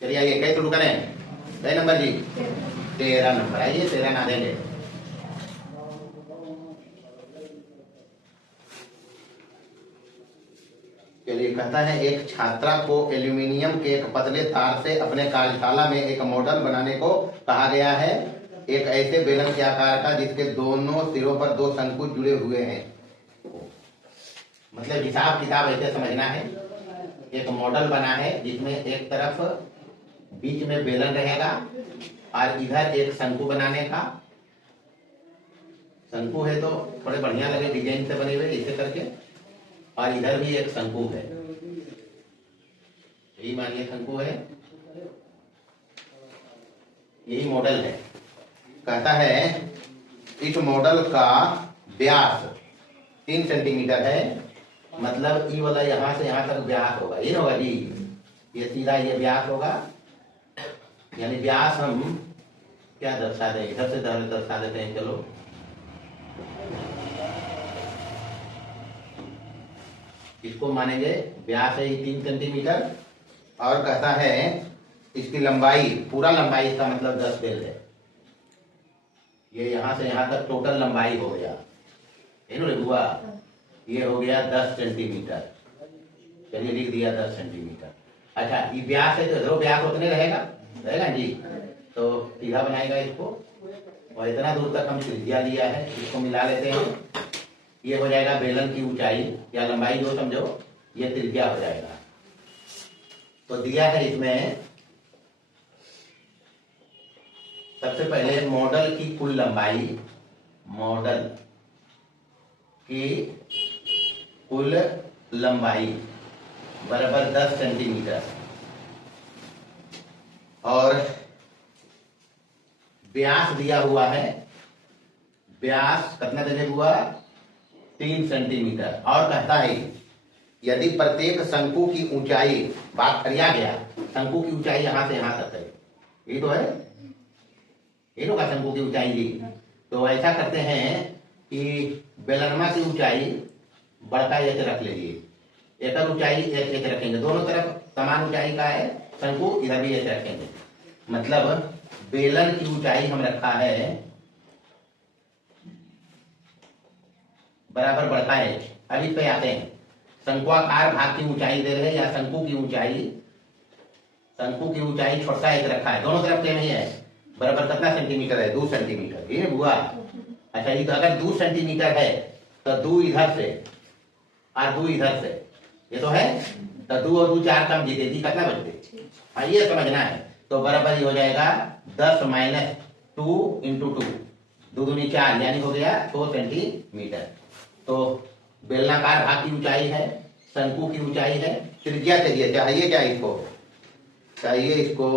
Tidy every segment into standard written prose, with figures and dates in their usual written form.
चलिए आइए, कैसे शुरू करें? कई नंबर जी? 13 नंबर। आइए 13 ना देंगे। चलिए, कहता है एक छात्रा को एल्यूमिनियम के एक पतले तार से अपने कार्यशाला में एक मॉडल बनाने को कहा गया है, एक ऐसे बेलन के आकार का जिसके दोनों सिरों पर दो शंकु जुड़े हुए हैं। मतलब हिसाब किताब ऐसे समझना है, एक मॉडल बना है जिसमें एक तरफ बीच में बेलन रहेगा और इधर एक शंकु बनाने का। शंकु है तो थोड़े बढ़िया लगे, डिजाइन से बने हुए ऐसे करके, और इधर भी एक शंकु है, यही मानिए शंकु है, यही मॉडल है। कहता है इस मॉडल का व्यास 3 सेंटीमीटर है, मतलब ई वाला यहां से यहां तक व्यास होगा, ये होगा जी, ये सीधा ये व्यास होगा। यानी व्यास हम क्या दर्शा दें, इधर से दर्शा देते हैं। चलो, इसको मानेंगे व्यास है 3 सेंटीमीटर, और कहता है इसकी लंबाई, पूरा लंबाई इसका मतलब 10 बेल है। ये यहां से यहां तक टोटल लंबाई हो गया, हुआ, ये हो गया 10 सेंटीमीटर। चलिए लिख दिया 10 सेंटीमीटर। अच्छा, ये व्यास है तो व्यास उतने रहेगा जी, तो सीधा बनाएगा इसको, और इतना दूर तक हम त्रिज्या लिया है, इसको मिला लेते हैं। ये हो जाएगा बेलन की ऊंचाई या लंबाई, जो समझो, ये त्रिज्या हो जाएगा। तो दिया है इसमें सबसे पहले मॉडल की कुल लंबाई, मॉडल की कुल लंबाई बराबर 10 सेंटीमीटर, और व्यास दिया हुआ है, व्यास कितना देने हुआ? 3 सेंटीमीटर। और कहता है यदि प्रत्येक शंकु की ऊंचाई, बात करिया गया, शंकु की ऊंचाई यहां से यहां तक है, ये तो है, ये होगा शंकु की ऊंचाई जी। तो ऐसा करते हैं कि बेलनमा की ऊंचाई बड़का एच रख लीजिए, एक ऊंचाई एच रखेंगे, दोनों तरफ समान ऊंचाई का है शंकु, इधर भी एच रखेंगे। मतलब बेलन की ऊंचाई हम रखा है बराबर बड़का एच। अब इस पे आते हैं, शंकुआकार भाग की ऊंचाई दे रहे हैं या शंकु की ऊंचाई, शंकु की ऊंचाई छोटा एच रखा है, दोनों तरफ सेम ही है, बराबर कितना सेंटीमीटर है? 2 सेंटीमीटर। ये हुआ। अच्छा, ये तो अगर 2 सेंटीमीटर है तो 2 इधर से और 2 इधर से, ये तो है, तो 2 और 2 4 कम जीते थी, कितना बचते? हाँ, ये समझना है। तो बराबर ये हो जाएगा 10 माइनस 2 इंटू 2, 2 दूनी 4, यानी हो गया 2 सेंटीमीटर। तो बेलनाकार भाग की ऊंचाई है, शंकु की ऊंचाई है, त्रिज्या चाहिए क्या इसको? चाहिए इसको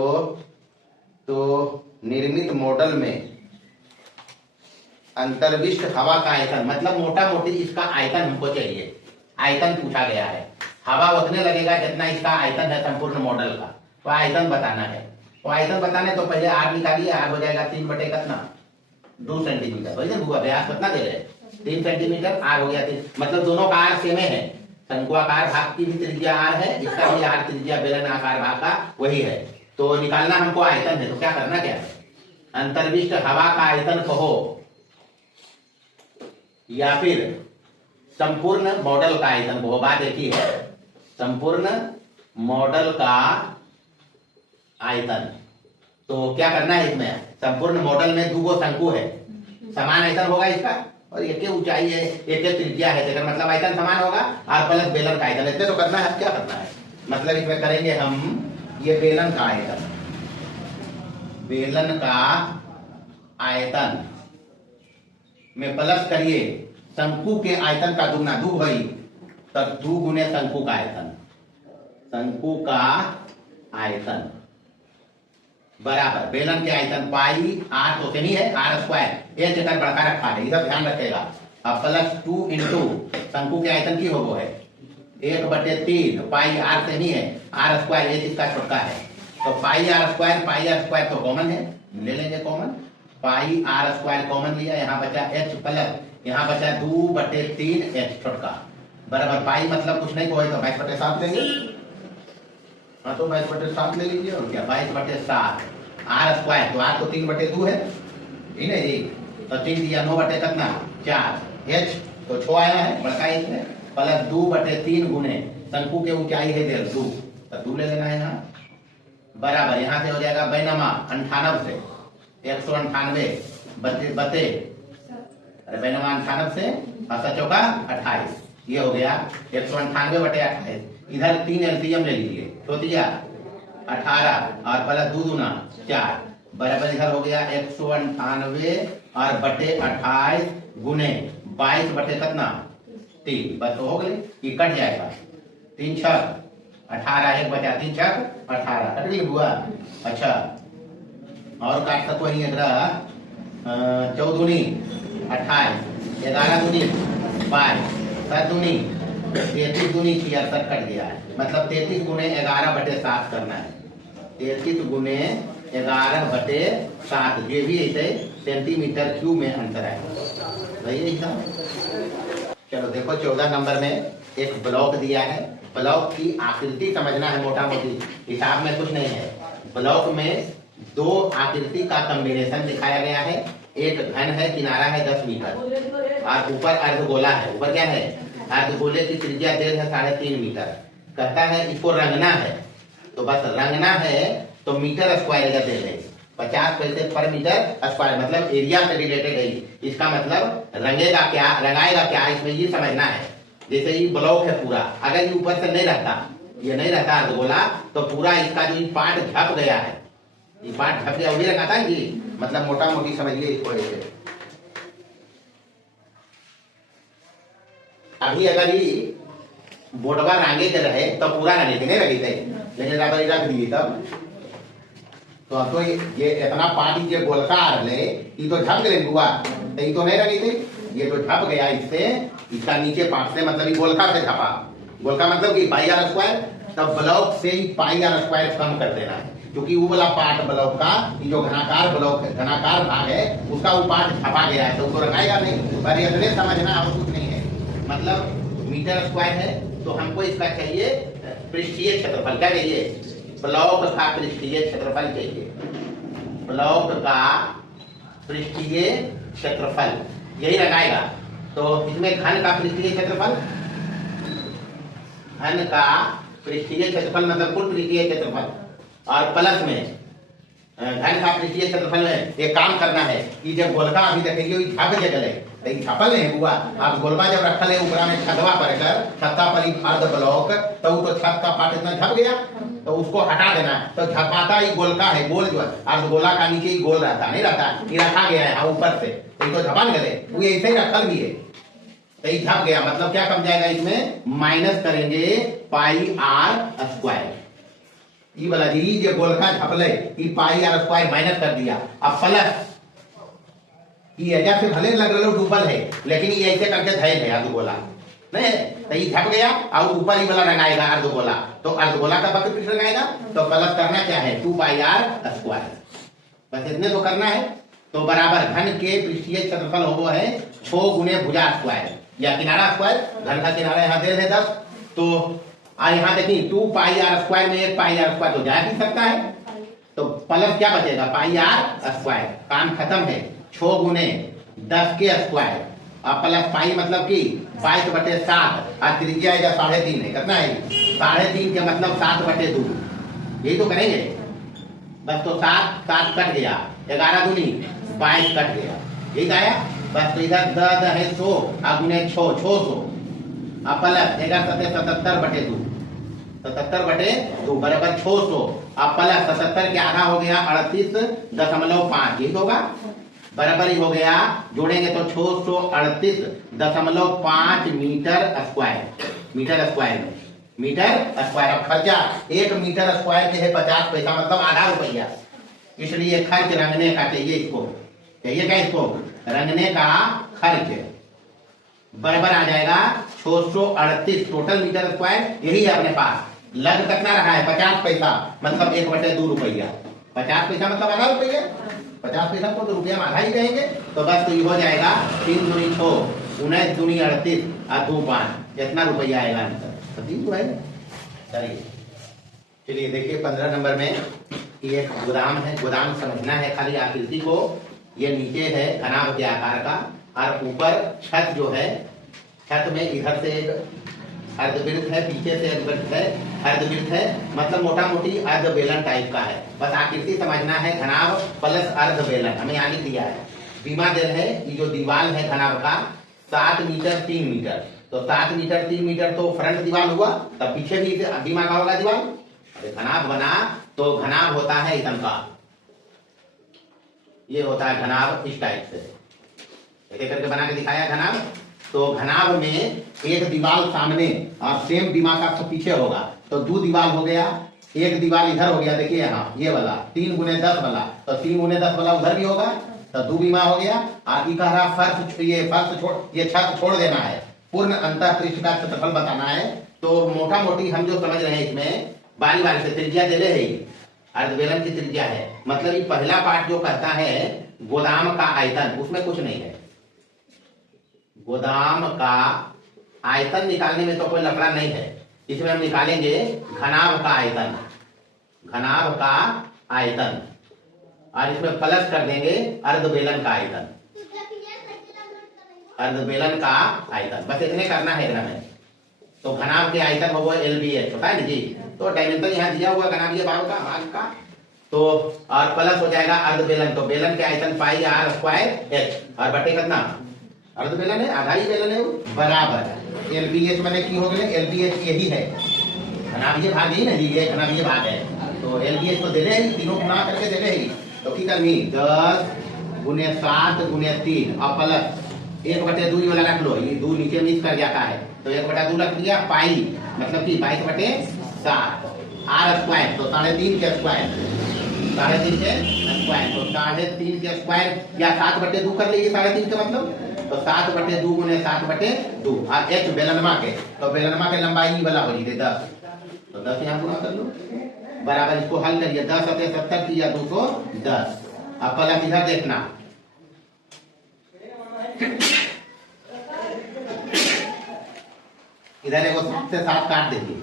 तो निर्मित मॉडल में अंतर्विष्ट हवा का आयतन, मतलब मोटा मोटी इसका आयतन हमको चाहिए, आयतन पूछा गया है। हवा उतने लगेगा जितना इसका आयतन है संपूर्ण मॉडल का, तो आयतन बताना है। तो आयतन बताने तो पहले आर निकालिए, आर हो जाएगा 3 बटे कितना? 2 सेंटीमीटर। वही ना हुआ, व्यास कितना दे रहे? 3 सेंटीमीटर, आर हो गया 3, मतलब दोनों का आर सेम है। शंकुआकार भाग की भी त्रिज्या आर है, इसका भी आर त्रिज्या बेलन आकार भाग का वही है। तो निकालना हमको आयतन है, तो क्या करना क्या है? अंतर्विष्ट हवा का आयतन कहो या फिर संपूर्ण मॉडल का आयतन कहो, बात एक ही है, संपूर्ण मॉडल का आयतन। तो क्या करना है इसमें? संपूर्ण मॉडल में 2 शंकु है, समान आयतन होगा इसका, और एक ऊंचाई है, एक त्रिज्या है, तो मतलब आयतन समान होगा, और प्लस बेलन का आयतन। इतने तो करना है। क्या करना है? मतलब इसमें करेंगे हम ये बेलन का आयतन, बेलन का आयतन में प्लस करिए शंकु के आयतन का दुगना, 2 भाई, तब 2 गुने शंकु का आयतन, शंकु का आयतन बराबर बेलन के आयतन पाई आर, तो सेमी है, आर स्क्वायर, एच कर बड़का रखा है, इधर ध्यान रखेगा। अब प्लस 2 इंटू शंकु के आयतन की हो है 1/3 पाई आर सेमी है, आर स्क्वायर, एच इसका छोटा है, तो पाई आर स्क्वायर तो कॉमन है, ले लेंगे common, pi are square common लिया, यहाँ बचा एच प्लस, यहाँ बचा 2/3 एच छोटका, बराबर पाई मतलब कुछ नहीं को है तो 22/7 देंगे। हाँ तो 22/7 ले लीजिए और क्या, 22/7 आर स्क्वायर, तो आर तो 3/2 है नहीं जी, तो 3 दिया 9 कितना 4, एच तो 6 आया है बड़का एच है, प्लस 2/3 गुने शंकु के ऊंचाई है 2, तो 2 ले लेना है यहाँ, बराबर यहाँ से हो जाएगा बैनमा 98 से 198 बते अरे बैनमा 98 से 7×4 = 28, ये हो गया 198/28। इधर 3 एलसीएम ले लीजिए, तो दिया 18 और प्लस 2 दूना 4, बराबर इधर हो गया 198 और बटे 28 गुने 22 बटे कितना 3, बस तो हो गई, ये कट जाएगा 3 × 6 18, 1 बचा 3 × 6 18, कट गई हुआ। अच्छा और काट सको ही 14 दूनी 28, 11 दूनी 22, 7 दूनी 33 दूनी 76 कट गया है, मतलब 33 गुने 11/7 करना है, 33 गुने 11/7 जो भी ऐसे सेंटीमीटर क्यूब में अंतर है वही है। चलो देखो 14 नंबर में एक ब्लॉक दिया है, ब्लॉक की आकृति समझना है, मोटा मोटी हिसाब में कुछ नहीं है। ब्लॉक में 2 आकृति का कॉम्बिनेशन दिखाया गया है, एक घन है, किनारा है 10 मीटर और ऊपर अर्धगोला है, ऊपर क्या है अर्धगोले की त्रिज्या दे है 3.5 मीटर, कहता है इसको रंगना है, तो बस रंगना है तो मीटर स्क्वायर का दे दे 50 पैसे पर मीटर स्क्वायर, मतलब एरिया से रिलेटेड है, इसका मतलब रंगेगा क्या रंगाएगा क्या इसमें ये समझना है। जैसे ये ब्लॉक है पूरा, अगर ये ऊपर से नहीं रहता, ये नहीं रहता अर्धगोला, तो पूरा इसका जो पार्ट ढक गया है, ये पार्ट ढक गया, वो भी रंगाता है ये, मतलब मोटा मोटी समझिए इसको ऐसे। अभी अगर ये बोटवा रंगे के रहे तो पूरा रंगे थे, नहीं रंगे थे, लेकिन अगर रख दिए तब तो अब तो ये इतना पार्टी जो गोलका रहे ये तो झप गए हुआ, तो ये तो नहीं रंगी थी, ये तो झप गया इससे, इसका नीचे पार्ट से, मतलब ये गोलका से झपा, गोलका मतलब कि πr², तब ब्लॉक से ही πr² कम कर देना है, क्योंकि वो वाला पार्ट ब्लॉक का ये जो घनाकार ब्लॉक है, घनाकार भाग है, उसका वो पार्ट झपा गया है, तो वो रंगाएगा नहीं, पर इतने समझना और कुछ नहीं है। मतलब मीटर स्क्वायर है तो हमको इसका चाहिए पृष्ठीय क्षेत्रफल, क्या चाहिए ब्लॉक का पृष्ठीय क्षेत्रफल चाहिए, ब्लॉक का पृष्ठीय क्षेत्रफल यही रंगाएगा। तो इसमें घन का पृष्ठीय क्षेत्रफल, घन का पृष्ठीय क्षेत्रफल मतलब कुल पृष्ठीय क्षेत्रफल, और प्लस में घन का पृष्ठीय क्षेत्रफल में एक काम करना है कि जब गोलका अभी देखेंगे झप जगले लेकिन छपल नहीं हुआ, आप गोलबा जब रखल है ऊपर में छतवा पर कर छत्ता पर अर्ध ब्लॉक, तो वो तो छत का पार्ट इतना झप गया, तो उसको हटा देना है, तो झपाता ही गोलका है, गोल जो अर्ध गोला का नीचे ही गोल रहता नहीं रहता, ये रखा गया है ऊपर से, तो ये तो झपन गए, वो ऐसे ही रखल भी है, तो ये झप गया, मतलब क्या कम जाएगा इसमें, माइनस करेंगे πr², ये वाला जी ये गोलका झपले ये πr² माइनस कर दिया, अब प्लस ये एजा से भले लग रहा डूबल है, लेकिन ये ऐसे करके धैल है अर्धगोला नहीं, तो ये झप गया और ऊपर ही वाला रंगाएगा अर्धगोला, तो अर्धगोला का वक्र पृष्ठ रंगाएगा, तो प्लस करना क्या है 2πr², बस इतने तो करना है। तो बराबर घन के पृष्ठीय क्षेत्रफल हो है 6 गुने भुजा स्क्वायर या किनारा स्क्वायर, घन का किनारा यहाँ दे 10, तो यहाँ देखिए 2πr² में 1πr² तो जा भी सकता है, तो प्लस क्या बचेगा πr², काम खत्म है, 6 गुने 10 के स्क्वायर और प्लस पाई मतलब कि 22/7 और त्रिज्या 3.5 है, कितना है 3.5 के मतलब 7/2, यही तो करेंगे बस, तो 7 कट गया, 11 दूनी 22 कट गया, यही आया बस, तो इधर 10 है 100 और गुने 600 और प्लस 77/2, 77/2 बराबर 600 और प्लस 77 के आधा हो गया 38.5, यही होगा, बराबर ही हो गया, जोड़ेंगे तो 638.5 मीटर स्क्वायर में, मीटर स्क्वायर। अब खर्चा 1 मीटर स्क्वायर के है 50 पैसा, मतलब आधा रुपया, इसलिए खर्च रंगने का चाहिए, इसको चाहिए क्या, इसको रंगने का खर्च बराबर आ जाएगा 638 टोटल मीटर स्क्वायर, यही है अपने पास, लग कितना रहा है 50 पैसा, मतलब 1/2 रुपया, 50 पैसा मतलब आधा रुपया, 50 पैसा को तो रुपया में आधा ही कहेंगे, तो बस तो ये हो जाएगा 3 दूनी 6, 19 दूनी 38 और 2 5, इतना रुपया आएगा आंसर, तो 3 तो है। चलिए चलिए देखिए 15 नंबर में ये एक गोदाम है। गोदाम समझना है खाली आकृति को। ये नीचे है घनाभ के आकार का और ऊपर छत जो है, छत में इधर से एक अर्धवृत्त है, पीछे से अर्धवृत्त है, मतलब मोटा मोटी अर्ध बेलन टाइप का है। बस आकृति समझना है। घनाभ प्लस अर्ध बेलन हमें यहाँ लिख दिया है। बीमा दिल है कि जो दीवार है घनाभ का 7 मीटर 3 मीटर, तो 7 मीटर 3 मीटर तो फ्रंट दीवार हुआ, तब पीछे भी बीमा का होगा दीवार। घनाभ बना तो घनाभ होता है इतन का, ये होता है घनाभ इस टाइप से। एक करके बना के दिखाया घनाभ। तो घनाभ में एक दीवार सामने और सेम दीवार का पीछे होगा, तो 2 दीवार हो गया, एक दीवार इधर हो गया। देखिए यहाँ ये वाला 3 गुने 10 वाला, तो 3 गुने 10 वाला उधर भी होगा, तो 2 बीमा हो गया। आगे कह रहा फर्श, ये छत छोड़ देना है, पूर्ण अंतःपृष्ठ का क्षेत्रफल बताना है। तो मोटा मोटी हम जो समझ रहे हैं इसमें बारी बारी से त्रिज्या दे रहे हैं, अर्धबेलन की त्रिज्या है। मतलब ये पहला पार्ट जो कहता है गोदाम का आयतन, उसमें कुछ नहीं है। गोदाम का आयतन निकालने में तो कोई लफड़ा नहीं है। इसमें हम निकालेंगे घनाभ का आयतन, घनाभ का आयतन, और इसमें प्लस कर देंगे अर्धबेलन का आयतन, अर्धबेलन का आयतन। बस इतने करना है हमें। तो घनाभ के आयतन हो LBH होता है ना जी। तो डायमेंशन यहाँ दिया हुआ घनाभीय भाग का, तो और प्लस हो जाएगा अर्धबेलन। तो बेलन के आयतन पाई R स्क्वायर H, और बटे कितना अर्धबेलन है, आधा ही बेलन है, बराबर LBH मैंने की हो गए। LBH यही है, घनाभीय भाग ही नहीं, ये घनाभीय भाग है। तो LBH तो देने ही, तीनों गुणा करके देने ही। तो की करनी 10 गुने 7 गुने 3 और प्लस 1/2 वाला रख लो, ये 2 नीचे मिस कर जाता है, तो 1/2 रख दिया। पाई मतलब कि 22/7 R स्क्वायर, तो 3.5 के स्क्वायर, 3.5 के स्क्वायर, तो 3.5 के स्क्वायर या 7/2 कर लीजिए 3.5 के मतलब, तो 7/2 गुने 7/2 और H बेलनमा के, तो बेलनमा के लंबाई वाला हो जाए 10, तो 10 यहाँ गुना कर लो, बराबर। इसको हल करिए, 10 × 70 की या 210। अब प्लस इधर देखना, इधर एगो 7 से 7 काट दीजिए,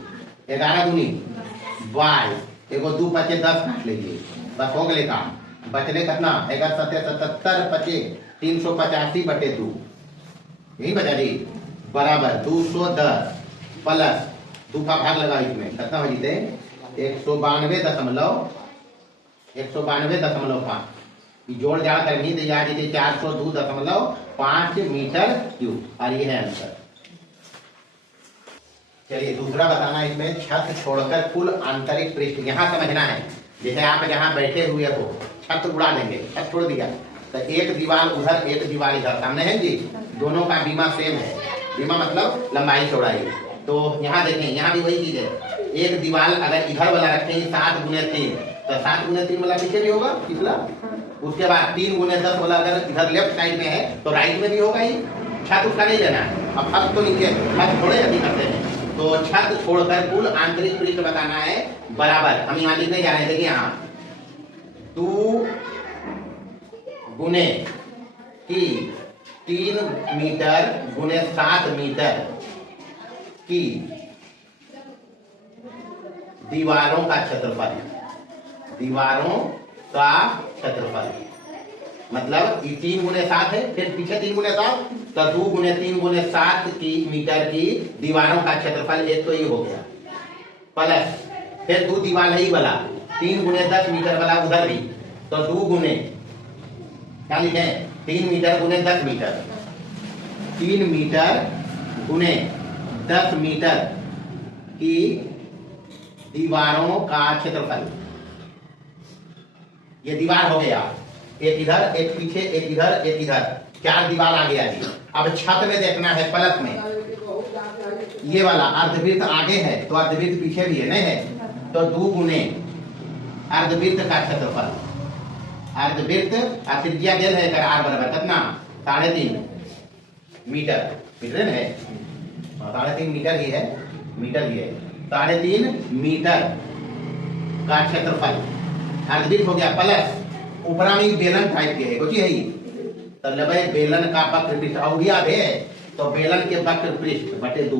11 दूनी 22, एगो 2 5 10 काट लीजिए, बस हो गए काम। बचले कितना 11 7 77 5 385/2, यही बचा जी, बराबर 210 प्लस 2 का भाग लगा इसमें, कितना हो जीते 192.5, जोड़ जाड़ करनी तो याद दीजिए 402.5 मीटर क्यूब, और ये है आंसर। चलिए दूसरा बताना इसमें, छत छोड़कर कुल आंतरिक पृष्ठ। यहाँ समझना है, जैसे आप जहाँ बैठे हुए हो, छत उड़ा देंगे, छत छोड़ दिया, तो एक दीवार उधर एक दीवार इधर, सामने है जी, दोनों का बीमा सेम है। बीमा मतलब लंबाई चौड़ाई। तो यहाँ देखें, यहाँ भी वही चीज है। एक दीवार अगर इधर वाला रखें 7 गुने 3, तो 7 गुने 3 वाला पीछे भी होगा पिछला। उसके बाद 3 गुने 10 वाला अगर इधर लेफ्ट साइड में है, तो राइट में भी होगा ही। छत उसका नहीं लेना है। अब छत तो नीचे, छत थोड़े अधिक करते हैं, तो छत छोड़कर कुल आंतरिक पृष्ठ बताना है, बराबर। हम यहाँ लिखने जा रहे हैं, देखिए यहाँ 2 गुने की 3 मीटर गुने 7 मीटर की दीवारों का क्षेत्रफल, दीवारों का क्षेत्रफल मतलब 3 गुने 7 है, फिर पीछे 3 गुने 7, तो 2 गुने 3 गुने 7 की मीटर की दीवारों का क्षेत्रफल, एक तो ये हो गया, प्लस फिर 2 दीवार है वाला 3 गुने 10 मीटर वाला उधर भी, तो 2 गुने क्या लिखे 3 मीटर गुने 10 मीटर, 3 मीटर गुने 10 मीटर की दीवारों का क्षेत्रफल। ये दीवार हो गया, एक इधर एक पीछे एक इधर एक इधर, 4 दीवार आ गया जी। अब छत में देखना है, प्लस में ये वाला अर्धवृत्त आगे है तो अर्धवृत्त पीछे भी है, नहीं है, तो 2 गुने अर्धवृत्त का क्षेत्रफल, अर्धवृत्त त्रिज्या दिल है R बराबर कितना 3.5 मीटर, मीटर है 3.5 मीटर ही है, मीटर ही है, 3.5 मीटर का क्षेत्रफल अर्धवृत्त हो गया, प्लस ऊपरा में बेलन टाइप के है कुछ यही, तो लबे बेलन का वक्र पृष्ठ और आधे है, तो बेलन के वक्र पृष्ठ बटे 2,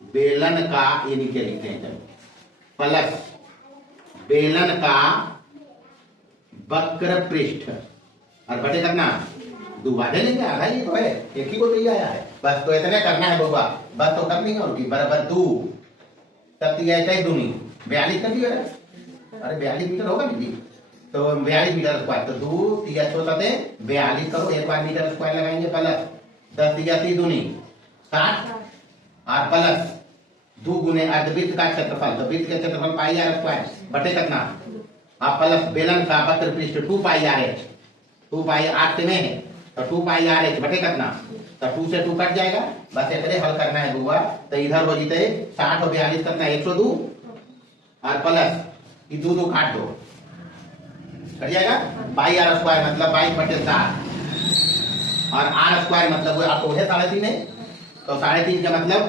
बेलन का ये नीचे लिखते हैं, प्लस बेलन का वक्र पृष्ठ और बटे कितना 2 आधे लेंगे, आधा ही तो है, एक ही को तो आया है बस, तो इतने करना है बाबा, बस तो करनी है उनकी बराबर 2 तब दिया है दूनी 42 कर दिया, अरे 42 मीटर होगा नहीं तो 42 मीटर स्क्वायर, तो 2 3 6 7 42 करो, एक बार मीटर स्क्वायर लगाएंगे प्लस 10 3 दूनी 60 और प्लस 2 गुने अर्धवृत्त का क्षेत्रफल, तो वृत्त का क्षेत्रफल पाई आर स्क्वायर बटे कितना आप प्लस बेलन का वक्र पृष्ठ 2 पाई आर एच, 2 पाई 8 में है तो 2 पाई आर एच बटे कितना, तो 2 से 2 कट जाएगा, बस इतने हल करना है बुआ, तो इधर हो जीते 60 और 42 कितना 102 और प्लस 2 2 काट दो कट जाएगा, पाई आर स्क्वायर मतलब 22 बटे 7 और आर स्क्वायर मतलब आपको है 3.5 है, तो 3.5 का मतलब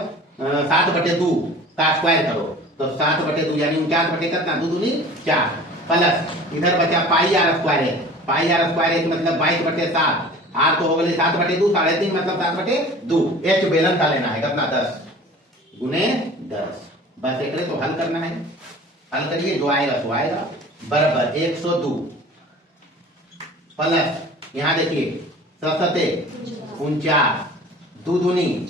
7 बटे 2 का स्क्वायर करो, तो 7 बटे 2 यानी 49 बटे कितना 2 दूनी 4 प्लस इधर बचा पाई आर स्क्वायर है, पाई आर स्क्वायर है मतलब 22 बटे 7, आर तो हो गई 7 बटे 2, 3.5 मतलब 7 बटे 2, एच बेलन का लेना है कितना 10 गुने 10, बस एक तो हल करना है, हल करिए जो आएगा तो आएगा बराबर 102 प्लस यहाँ देखिए 7 49 2 दूनी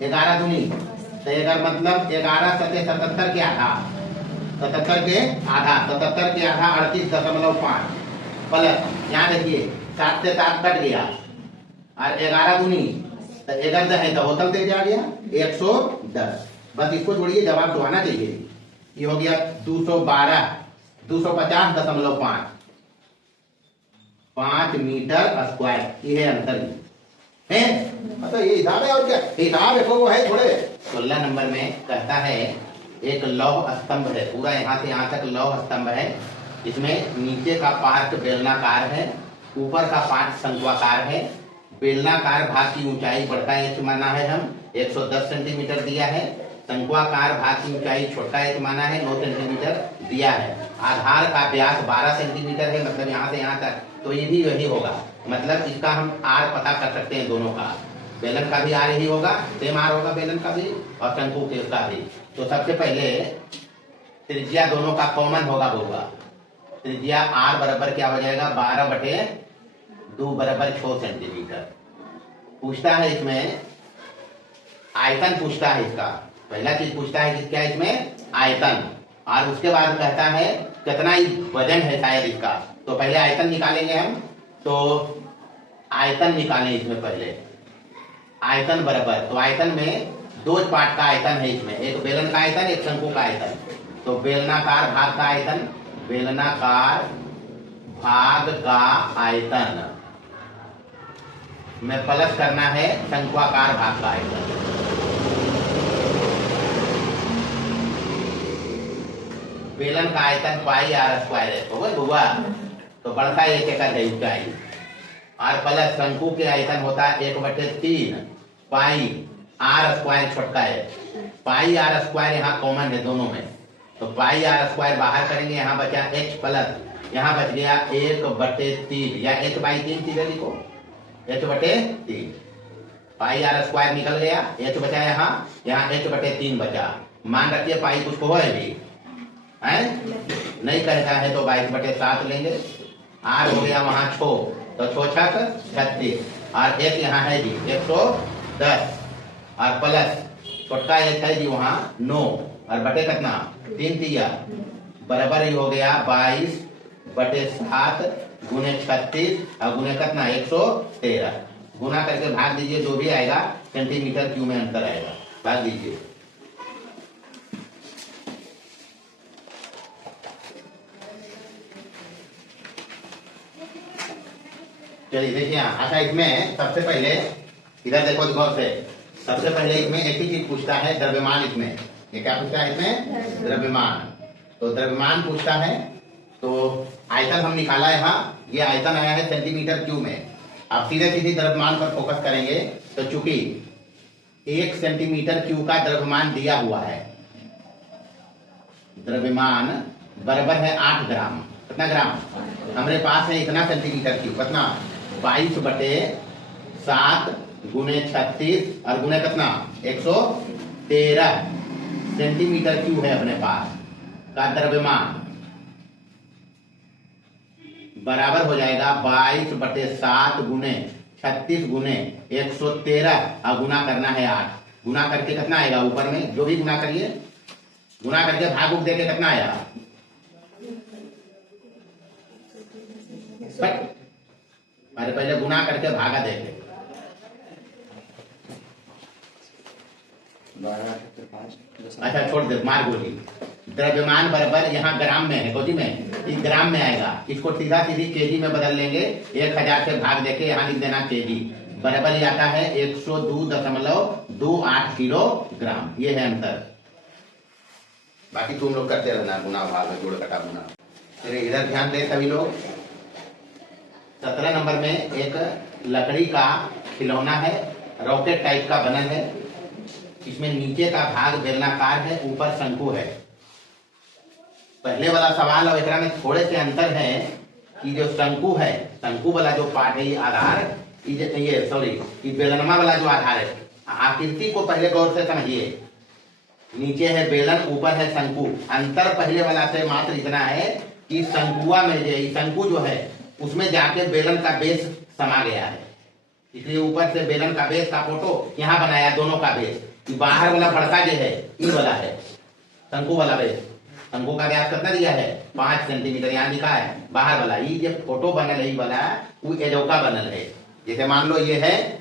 11 दूनी, तो 11 मतलब 11 7 77 के आधा, 77 के आधा 38.5 प्लस यहाँ देखिए 7 से 7 कट गया और 11 दूनी तो 11 है तो होतल दे जा गया 110, बस इसको जोड़िए जवाब तो आना चाहिए, ये हो गया 250.5 5 मीटर स्क्वायर, ये है अंतर है, मतलब ये हिसाब है और क्या हिसाब है वो है थोड़े। 16 नंबर में कहता है एक लौह स्तंभ है, पूरा यहाँ से यहाँ तक लौह स्तंभ है, इसमें नीचे का पार्ट बेलनाकार है, ऊपर का पार्ट शंक्वाकार है, बेलनाकार भाग की ऊंचाई बड़का एच माना है हम 110 सेंटीमीटर दिया है, शंक्वाकार भाग की ऊंचाई छोटा एच माना है 9 सेंटीमीटर दिया है, आधार का व्यास 12 सेंटीमीटर है, मतलब यहाँ से यहाँ तक, तो ये भी वही होगा, मतलब इसका हम आर पता कर सकते हैं दोनों का, बेलन का भी आर ही होगा, सेम आर होगा बेलन का भी और शंकु का भी। तो सबसे पहले त्रिज्या दोनों का कॉमन होगा, त्रिज्या आर बराबर क्या हो जाएगा 12 बटे 2 बराबर 6 सेंटीमीटर। पूछता है इसमें आयतन, पूछता है इसका पहला चीज पूछता है कि क्या इसमें आयतन, और उसके बाद कहता है कितना ही वजन है शायद इसका, तो पहले आयतन निकालेंगे हम, तो आयतन निकालें इसमें पहले, आयतन बराबर, तो आयतन में 2 पार्ट का आयतन है इसमें, एक बेलन का आयतन एक शंकु का आयतन, तो बेलनाकार भाग का आयतन, बेलनाकार भाग का आयतन में प्लस करना है शंक्वाकार भाग का आयतन, बेलन का आयतन पाई आर स्क्वायर है हुआ, तो बढ़ता है 1 एकड़ है ऊंचाई, और प्लस शंकु के आयतन होता है 1/3 पाई आर स्क्वायर छोटका है, पाई आर स्क्वायर यहाँ कॉमन है दोनों में, तो पाई आर स्क्वायर बाहर करेंगे, यहाँ बचा h प्लस यहाँ बच गया 1/3 या h/3 सीधे लिखो h/3, पाई आर स्क्वायर निकल गया, h बचा यहाँ h/3 बचा, मान रखिए पाई कुछ को है भी है नहीं कहता है तो 22/7 लेंगे, आर हो गया वहां 6 तो 6 छक 36 और एक यहाँ है जी 110 और प्लस छोटका एक है जी वहाँ 9 और बटे कितना 3 तिया बराबर ही हो गया 22/7 गुने 36 और गुने कितना 113, गुना करके भाग दीजिए, जो भी आएगा सेंटीमीटर क्यूब में अंतर आएगा, भाग दीजिए। चलिए देखिए अच्छा, इसमें सबसे पहले इधर देखो गौर से, सबसे पहले इसमें एक ही चीज पूछता है द्रव्यमान, इसमें ये क्या पूछता है इसमें द्रव्यमान, तो द्रव्यमान पूछता है, तो आयतन हम निकाला है, यहाँ ये आयतन आया है सेंटीमीटर क्यूब में, आप सीधे सीधे द्रव्यमान पर फोकस करेंगे, तो चूंकि 1 सेंटीमीटर क्यूब का द्रव्यमान दिया हुआ है, द्रव्यमान बराबर है 8 ग्राम, कितना ग्राम हमारे पास है इतना सेंटीमीटर क्यूब, कितना 22/7 गुने 36 और गुने कितना 113 सेंटीमीटर क्यूब है अपने पास का द्रव्यमान, बराबर हो जाएगा 22/7 गुने 36 गुने 113 और गुना करना है 8। गुना करके कितना आएगा ऊपर में, जो भी गुना करिए, गुना करके भाग उग देके कितना आएगा, अरे पहले गुना करके भागा देखे। 12 अच्छा छोड़ दे, मार गोली। द्रव्यमान बराबर यहाँ ग्राम में है, गोदी में, इस ग्राम में आएगा, इसको सीधा सीधी केजी में बदल लेंगे, 1000 से भाग देके यहाँ लिख देना केजी, बराबर ही आता है 102.28 किलोग्राम। ये है अंतर। बाकी तुम लोग करते रहना गुना भाग जोड़ घटा गुना। फिर इधर ध्यान दे सभी लोग। 17 नंबर में एक लकड़ी का खिलौना है, रॉकेट टाइप का बना है। इसमें नीचे का भाग बेलनाकार है, ऊपर शंकु है। पहले वाला सवाल और एकरा में थोड़े से अंतर है कि जो शंकु है, शंकु वाला जो पार्ट है, ये आधार, ये सॉरी, ये बेलनमा वाला जो आधार है, आकृति को पहले गौर से समझिए। नीचे है बेलन, ऊपर है शंकु। अंतर पहले वाला से मात्र इतना है कि शंकुआ में शंकु जो है उसमें जाके बेलन का बेस समा गया है, इसलिए ऊपर से बेलन का बेस का फोटो यहाँ बनाया, दोनों का बेस। बाहर वाला भड़का जो है ये वाला है शंकु वाला बेस। शंकु का व्यास कितना दिया है 5 सेंटीमीटर, यहाँ लिखा है। बाहर वाला ये जो फोटो बनल है वाला वो एजोका बनल है। जैसे मान लो ये है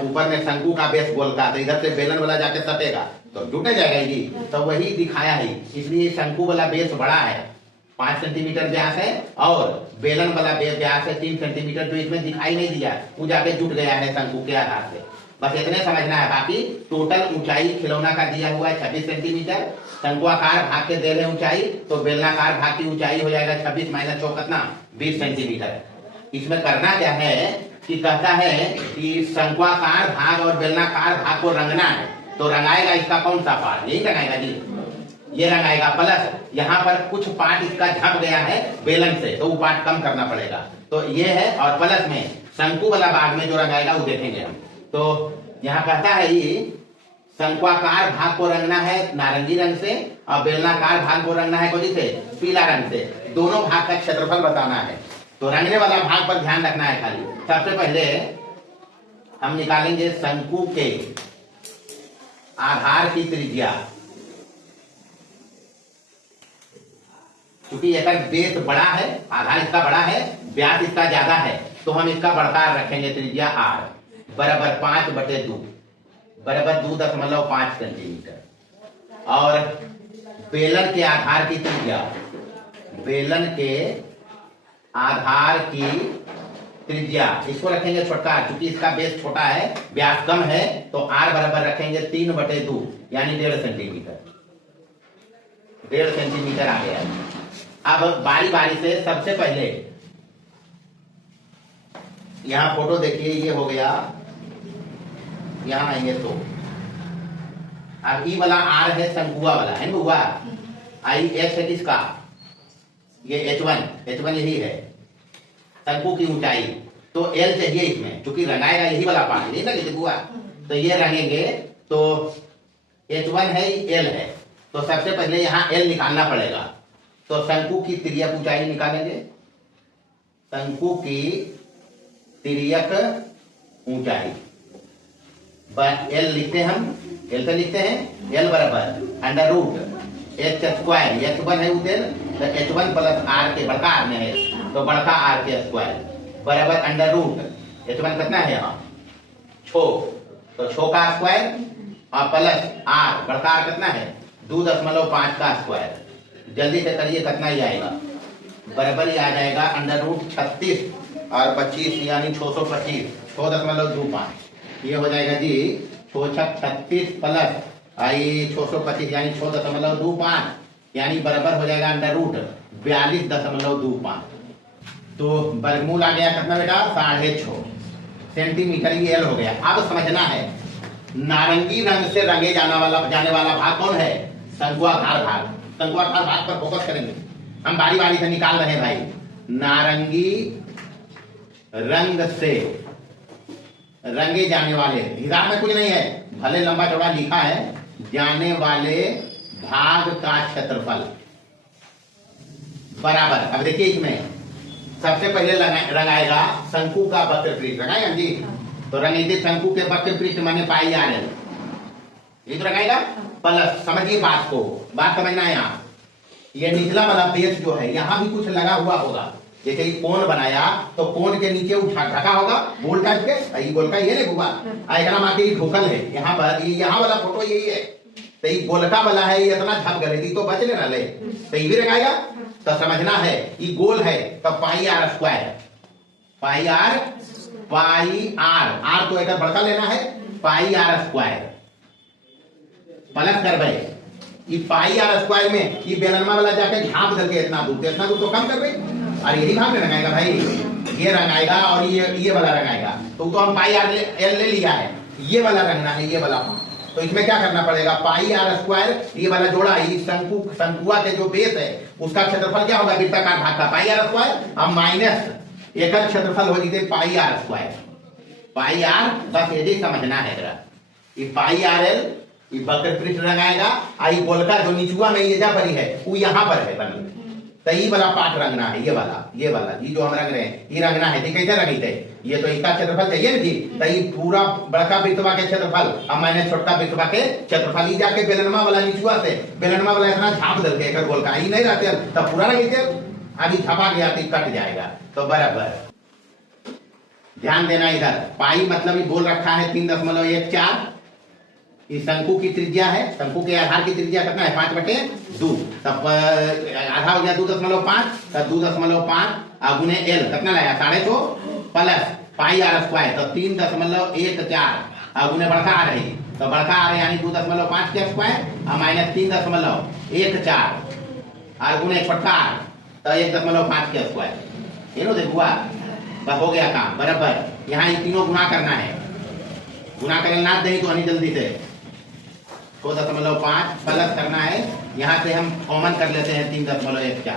ऊपर में शंकु का बेस गोल का, तो इधर से बेलन वाला जाके सटेगा तो जुटे जाएगा ये, तो वही दिखाया है। इसलिए शंकु वाला बेस बड़ा है, 5 सेंटीमीटर व्यास है, और बेलन वाला व्यास है 3 सेंटीमीटर, जो इसमें दिखाई नहीं दिया, वो जाके जुट गया है शंकु के आधार से। बस इतने समझना है। बाकी टोटल ऊंचाई खिलौना का दिया हुआ है 26 सेंटीमीटर। शंकुआकार भाग के दे रहे ऊंचाई, तो बेलनाकार भाग की ऊंचाई हो जाएगा 26 माइनस 4 कितना 20 सेंटीमीटर। इसमें करना क्या है कि कहता है कि शंकुआकार भाग और बेलनाकार भाग को रंगना है, तो रंगाएगा इसका कौन सा पार्ट, यही रंगाएगा जी, ये रंगाएगा। प्लस यहाँ पर कुछ पार्ट इसका झप गया है बेलन से, तो वो पार्ट कम करना पड़ेगा, तो ये है। और प्लस में शंकु वाला भाग में जो रंगाएगा वो देखेंगे हम। तो यहाँ कहता है ये शंकुआकार भाग को रंगना है नारंगी रंग से, और बेलनाकार भाग को रंगना है कौन से, पीला रंग से। दोनों भाग का क्षेत्रफल बताना है, तो रंगने वाला भाग पर ध्यान रखना है खाली। सबसे पहले हम निकालेंगे शंकु के आधार की त्रिज्या। क्योंकि एक बेस बड़ा है, आधार इसका बड़ा है, व्यास इसका ज्यादा है, तो हम इसका बढ़कार रखेंगे त्रिज्या r बराबर 5/2 बराबर 2.5 सेंटीमीटर। और बेलन के आधार की त्रिज्या, बेलन के आधार की त्रिज्या इसको रखेंगे छोटा, क्योंकि इसका बेस छोटा है, व्यास कम है, तो r बराबर रखेंगे 3/2 यानी 1.5 सेंटीमीटर। 1.5 सेंटीमीटर आ गया। अब बारी बारी से सबसे पहले यहां फोटो देखिए, ये हो गया, यहां आएंगे तो अब ई वाला आर है शंकुआ वाला है ना हुआ, आई एच है किसका, ये H1 यही है शंकु की ऊंचाई, तो L चाहिए इसमें, क्योंकि रंगाएगा यही वाला पार्ट नहीं ना जैसे हुआ, तो ये रंगेंगे, तो H1 है L है, तो सबसे पहले यहाँ L निकालना पड़ेगा। तो शंकु की तिर्यक ऊंचाई निकालेंगे, शंकु की तिर्यक ऊंचाई L लिखते हैं हम, L से लिखते हैं L बराबर अंडर रूट h², h1 है उधर, तो h1 प्लस r के बड़का r में है, तो बड़का r के स्क्वायर बराबर अंडर रूट h1 कितना है यहाँ 6, तो 6 का स्क्वायर और प्लस r बड़का r कितना है 2.5 का स्क्वायर। जल्दी से करिए कितना ही आएगा, बराबर ही आ जाएगा अंडर रूट 36 और 25 यानी 625, 6.25 ये हो जाएगा जी 636 प्लस आई 625 यानी 6.25 यानी बराबर हो जाएगा अंडर रूट 42.25। तो वर्गमूल आ गया कितना बेटा 6.5 सेंटीमीटर, ये L हो गया। अब समझना है नारंगी रंग से रंगे जाने वाला भाग कौन है, शंकुआकार भाग। शंकुआकार भाग पर फोकस करेंगे हम, बारी बारी से निकाल रहे हैं भाई। नारंगी रंग से रंगे जाने वाले, हिसाब में कुछ नहीं है, भले लंबा चौड़ा लिखा है, जाने वाले भाग का क्षेत्रफल बराबर। अब देखिए इसमें सबसे पहले रंगाएगा शंकु का वक्र पृष्ठ, रंगाएगा जी। तो रंगीत शंकु के वक्र पृष्ठ माने पाई आर एल, ये तो रंगाएगा। प्लस समझिए बात को, बात समझना है यहाँ, ये निचला वाला बेस जो है यहाँ भी कुछ लगा हुआ होगा। जैसे ये कोन बनाया तो कोन के नीचे उठा ढका होगा गोल टाइप के, ये गोल का ये नहीं हुआ आएगा माके ये ठोकल है यहाँ पर, ये यहाँ वाला फोटो यही है। तो ये गोलका वाला है, ये इतना झप गए तो बच नहीं रहा है, तो ये भी रंगाएगा। तो समझना है ये गोल है तो pi are square, pi r r तो एक बड़का लेना है, पाई आर स्क्वायर प्लस कर भाई ये पाई आर स्क्वायर में ये बेलनमा वाला जाके झाँप करके इतना दूर तो कम कर भाई। और यही भाग में रंगाएगा भाई, ये रंगाएगा और ये वाला रंगाएगा। तो हम पाई आर एल ले लिया है, ये वाला रंगना है, ये वाला। तो इसमें क्या करना पड़ेगा, पाई आर स्क्वायर ये वाला जोड़ा, ये शंकुआ के जो बेस है उसका क्षेत्रफल क्या होगा वृत्ताकार भाग का पाई आर स्क्वायर, अब माइनस एक क्षेत्रफल हो जाते पाई आर स्क्वायर, पाई आर। बस ये समझना है जरा, ये पाई आर एल ये वक्र पृष्ठ रंगाएगा, आई गोलका जो निचुआ में ये जा पड़ी है वो यहाँ पर है बनी। तो ये वाला पार्ट रंगना है, ये वाला ये जो हम रंग रहे हैं ये रंगना है। ठीक है, कैसे रंगी थे, ये तो इसका क्षेत्रफल चाहिए ना जी। तो ये पूरा बड़का वृत्तवा के क्षेत्रफल अब मैंने छोटा वृत्तवा के क्षेत्रफल ही जाके बेलनमा वाला निचुआ से बेलनमा वाला इतना झाँप दे एक गोल का ही नहीं रहते तब पूरा रंगी थे। अभी छपा गया तो कट जाएगा। तो बराबर ध्यान देना इधर, पाई मतलब ये बोल रखा है 3.14, इस शंकु की त्रिज्या है, शंकु के आधार की त्रिज्या कितना है 5/2, तब आधा हो गया 2.5, तब 2.5 गुने एल कितना लाया 2.5 प्लस पाई आर स्क्वायर तो 3.14 गुने बड़का आ रही, तो बड़का आ रही यानी 2.5 के स्क्वायर और माइनस 3.14 और गुने छोटा तो 1.5 के स्क्वायर। ये नो देखुआ बस हो गया काम बराबर। यहाँ ये तीनों गुना करना है, गुना करना ना दे तो नहीं जल्दी से 2.5 प्लस करना है, यहाँ से हम कॉमन कर लेते हैं 3.14,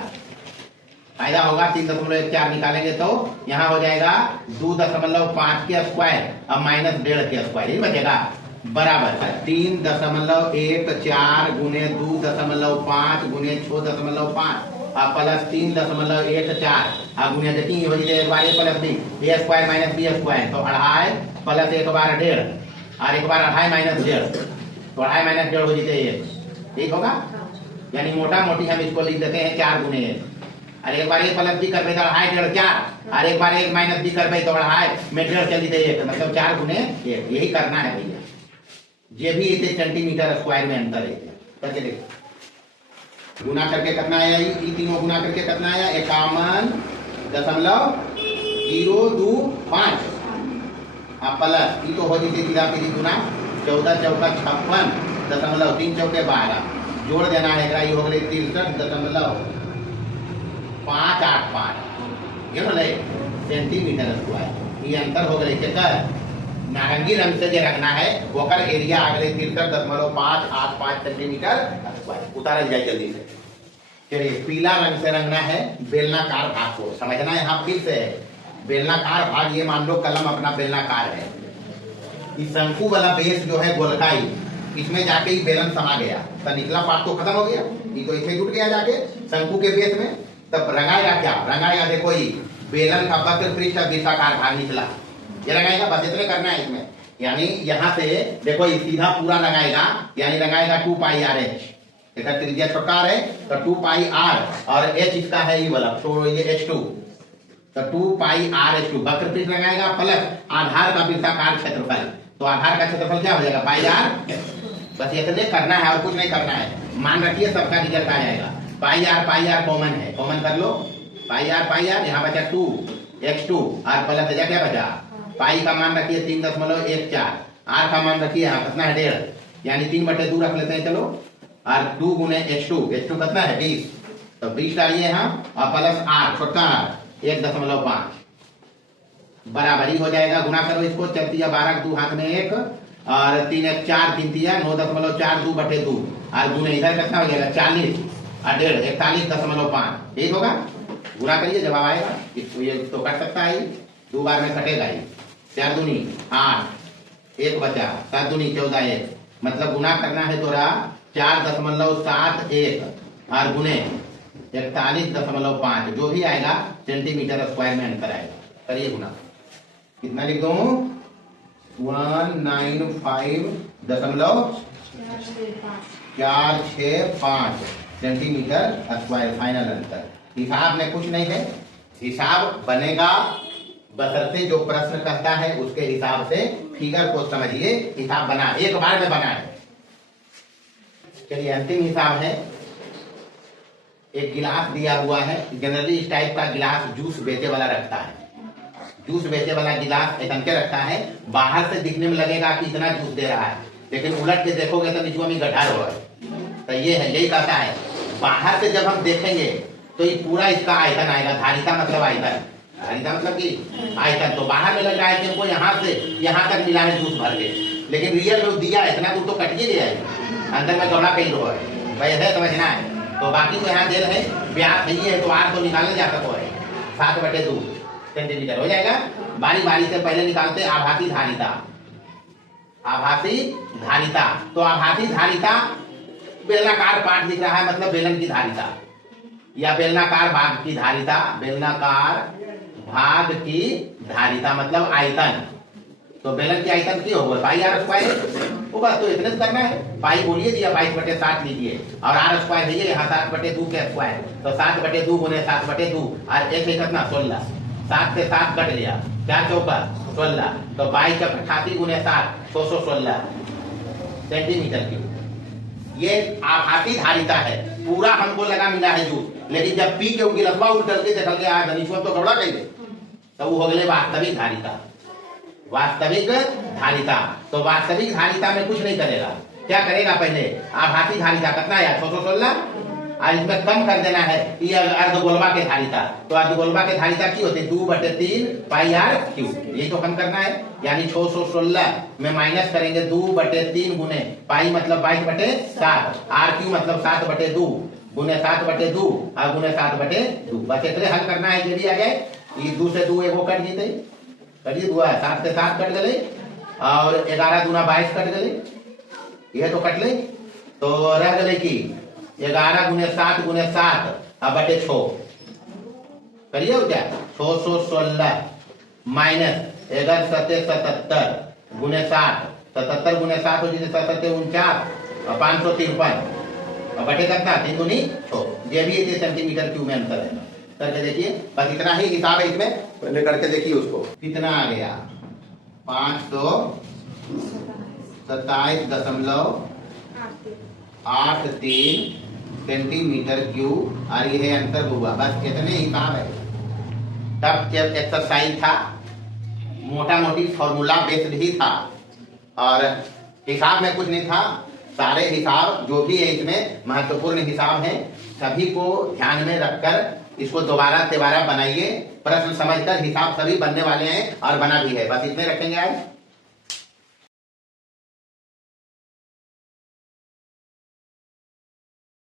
फायदा होगा 3.14 निकालेंगे तो यहाँ हो जाएगा 2.5 के स्क्वायर अब माइनस 1.5 के स्क्वायर, ये बचेगा बराबर 3.14 गुने 2.5 गुने 6.5 और प्लस 3.14 गुने देखिए हो जाए एक बार ए प्लस बी, ए स्क्वायर माइनस बी स्क्वायर तो 2.5 प्लस एक बार 1.5 और एक बार 2.5 माइनस 1.5 तो 2.5 माइनस 1.5 हो जाते हैं, ठीक होगा। यानी मोटा मोटी हम इसको लिख देते हैं 4 गुने 1, और एक बार एक प्लस बी कर तो 2.5 1.5 4 और एक बार एक माइनस बी कर तो 2.5 में 1.5 चल जाते हैं, मतलब 4 गुने 1, यही करना है भैया। ये भी इसे सेंटीमीटर स्क्वायर में अंतर है करके देखो, गुना करके कितना आया, ये तीनों गुना करके कितना आया 51.025 प्लस ये तो हो जाती सीधा सीधी गुना 14 चौका 56.3 चौके 12 जोड़ देना है, ये हो गए 63.585 ये बोले सेंटीमीटर स्क्वायर। ये अंतर हो गए चक्कर नारंगी रंग से जो रखना है वोकर एरिया अगले 63.585 सेंटीमीटर स्क्वायर उतारा जाए जल्दी से। चलिए पीला रंग से रंगना है बेलनाकार भाग को, समझना है यहाँ फिर से बेलनाकार भाग, ये मान लो कलम अपना बेलनाकार है, इस शंकु वाला बेस जो है गोलकाई इसमें जाके ही बेलन समा गया तो निचला पार्ट तो खत्म हो गया, ये तो इसे जुट गया जाके शंकु के बेस में। तब रंगाएगा क्या, रंगाएगा देखो ये बेलन का वक्र पृष्ठ वृत्ताकार भाग निचला ये रंगाएगा, बस इतने करना है इसमें। यानी यहाँ से देखो ये सीधा पूरा रंगाएगा, यानी रंगाएगा 2 पाई आर एच, इधर त्रिज्या छोटा है तो 2 पाई आर और एच इसका है ये वाला तो ये H2 तो 2 पाई आर H2 वक्र पृष्ठ रंगाएगा प्लस आधार का वृत्ताकार क्षेत्रफल, तो आधार का क्षेत्रफल क्या हो जाएगा पाई आर, बस इतने करना है और कुछ नहीं करना है। मान रखिए सबका रिजल्ट आ जाएगा, पाई आर कॉमन है, कॉमन कर लो पाई आर यहाँ बचा 2 H2 और प्लस क्या बचा पाई का मान रखिए 3.14 आर का मान रखिए यहाँ कितना है 1.5 यानी 3/2 रख लेते हैं चलो, और 2 गुने H2 कितना है 20 तो 20 डालिए यहाँ और प्लस आर छोटा 1.5 बराबरी हो जाएगा। गुना करो इसको 4 2 हाथ में 1 और 3 1 4 3 9.4 2/2 और गुने इधर कितना हो जाएगा 40 और 1.5 41.5 ठीक होगा। गुना करिए जवाब आएगा, ये तो कट सकता है 2 बार में कटेगा ही 4 दूनी 8 1 बचा 7 दूनी 14 1 मतलब गुना करना है तोरा 4.71 और गुने 41.5 जो भी आएगा सेंटीमीटर स्क्वायर में अंतर आएगा। करिए गुना, कितना लिख दूं? 195.465 सेंटीमीटर स्क्वायर फाइनल अंतर। हिसाब में कुछ नहीं है, हिसाब बनेगा बशर्ते जो प्रश्न कहता है उसके हिसाब से फिगर को समझिए। हिसाब बना, एक बार में बना है। चलिए अंतिम हिसाब है। एक गिलास दिया हुआ है, जनरली इस टाइप का गिलास जूस बेचे वाला रखता है। जूस बेचे वाला गिलास ऐसा के रखता है, बाहर से दिखने में लगेगा कि इतना जूस दे रहा है, लेकिन उलट के देखोगे तो नीचे में गड्ढा होगा। तो ये है, यही कहता है बाहर से जब हम देखेंगे तो ये पूरा इसका आयतन आएगा। धारिता मतलब आयतन, धारिता मतलब कि आयतन। तो बाहर में लग रहा है कि हमको यहाँ से यहाँ तक मिला है जूस भर के, लेकिन रियल में दिया इतना दूर तो कट ही गया है, अंदर में गमला कहीं हो है भाई, है समझना है। तो बाकी तो यहाँ दे रहे व्यास नहीं है तो आर तो निकालने जा सको है 7/2 सेंटीमीटर हो जाएगा। बारी बारी से पहले निकालते आभासी धारिता। आभासी धारिता, तो आभासी धारिता बेलनाकार पाठ दिख रहा है, मतलब बेलन की धारिता या बेलनाकार भाग की धारिता। बेलनाकार भाग की धारिता मतलब आयतन। तो बेलन की आयतन की होगा पाई आर स्क्वायर, वो बस तो इतने करना है। पाई बोलिए दिया 22/7 लीजिए, और आर स्क्वायर है यहाँ 7/2 के स्क्वायर, तो 7/2 गुने 7/2 और एक कितना 16, 7 से 7 कट लिया, 4 चौका 16, तो 22/88 गुने 7 116 सेंटीमीटर क्यूब। ये आभासी धारिता है, पूरा हमको लगा मिला है जूस, लेकिन जब पी के गिलसवा उल्टल के देखल के आज धनीश्वर तो गौड़ा कही तो वो हो गए वास्तविक धारिता। वास्तविक धारिता, तो वास्तविक धारिता में कुछ नहीं करेगा। क्या करेगा? पहले आभासी धारिता कितना आया 616, और इसमें कम कर देना है ये अर्धगोलवा के धारिता। तो अर्धगोलवा के धारिता की होती है 2/3 पाई आर क्यूब, यही तो कम करना है। यानी 616 में माइनस करेंगे 2/3 गुने पाई मतलब 22/7, आर क्यूब मतलब 7/2 गुने 7/2 और गुने 7/2। बस इतने हल करना है। जो भी आ जाए ये 2 से 2 एगो कट जीते, कटिए 2 7 से 7 कट गए, और 11 दूना 22 कट गए, ये तो कट ले। तो रह गए कि 11 गुने 7 गुने 7 बटे 6 करिए क्या 616 माइनस 11 7 77 गुने 7, 77 गुने 7 हो जाए 7 49 और 553 और बटे कितना 3 दूनी 6। ये भी इतने सेंटीमीटर क्यूब में अंतर है। करके देखिए, बस इतना ही हिसाब है इसमें, पहले करके देखिए उसको कितना आ गया 527.83 सेंटीमीटर क्यूब, और ये अंतर हुआ। बस इतने हिसाब है। तब जब एक्सरसाइज था मोटा मोटी फॉर्मूला बेस्ड ही था, और हिसाब में कुछ नहीं था। सारे हिसाब जो भी है इसमें महत्वपूर्ण हिसाब है, सभी को ध्यान में रखकर इसको दोबारा तिबारा बनाइए। प्रश्न समझकर हिसाब सभी बनने वाले हैं और बना भी है। बस इसमें रखेंगे आज।